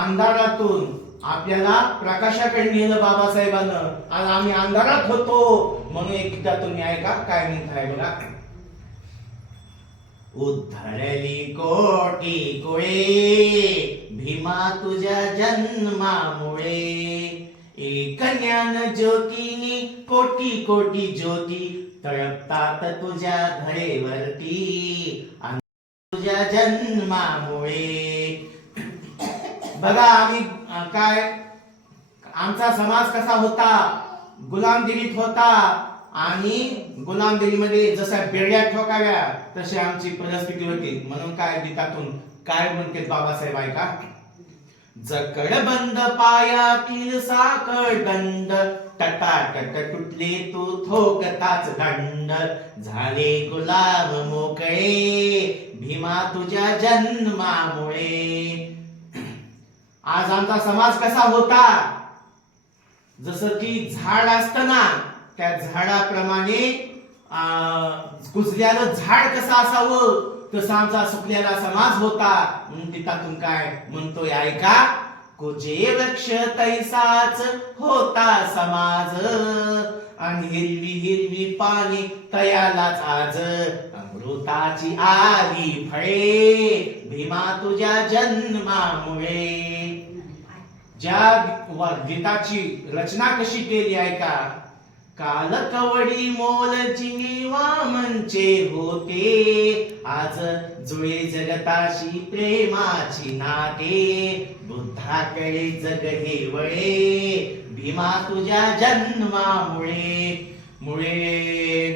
अंधारातून आपल्याला प्रकाशाकडे नेलं बाबासाहेबांनं. आज आम्ही अंधारात होतो म्हणून एकदा तुम्ही ऐका काय म्हणताय बघा. उधळली कोटी कोळे भीमा तुझ्या जन्मामुळे, एक ज्ञान ज्योतीनी कोटी कोटी ज्योती तळपतात तुझ्या धरेवरती तुझ्या जन्मामुळे. बघा आम्ही काय आमचा समाज कसा होता, गुलामगिरीत होता आणि गुलामगिरीमध्ये जशा बेड्या ठोकाव्या तशी आमची परिस्थिती होती. म्हणून काय गीतातून काय म्हणते बाबासाहेब ऐका. जकड बंद पायातील साखळ दंड टटाटट तुटले तू थोकताच दंड, झाले गुलाम मोकळे भीमा तुझ्या जन्मामुळे. आज आमचा समाज कसा होता, जसं की झाड असतं ना त्या झाडाप्रमाणे कुजल्यानं झाड कसं असावं तसा आमचा सुकलेला समाज होता. म्हणून तिथून काय म्हणतोय ऐका. कुजे वृक्ष तैसाच होता समाज, आणि हिरवी हिरवी पाने तयालाच आज, अमृताची आली फळे भीमा तुझ्या जन्मामुळे. ज्या गीताची रचना कशी केली ऐका. काल कवडी मोल जिनीवा मंचे होते, आज जुळे जगताशी प्रेमाची नाते, बुद्धाकडे जग हे वळे भीमा तुझ्या जन्मामुळे. मुळे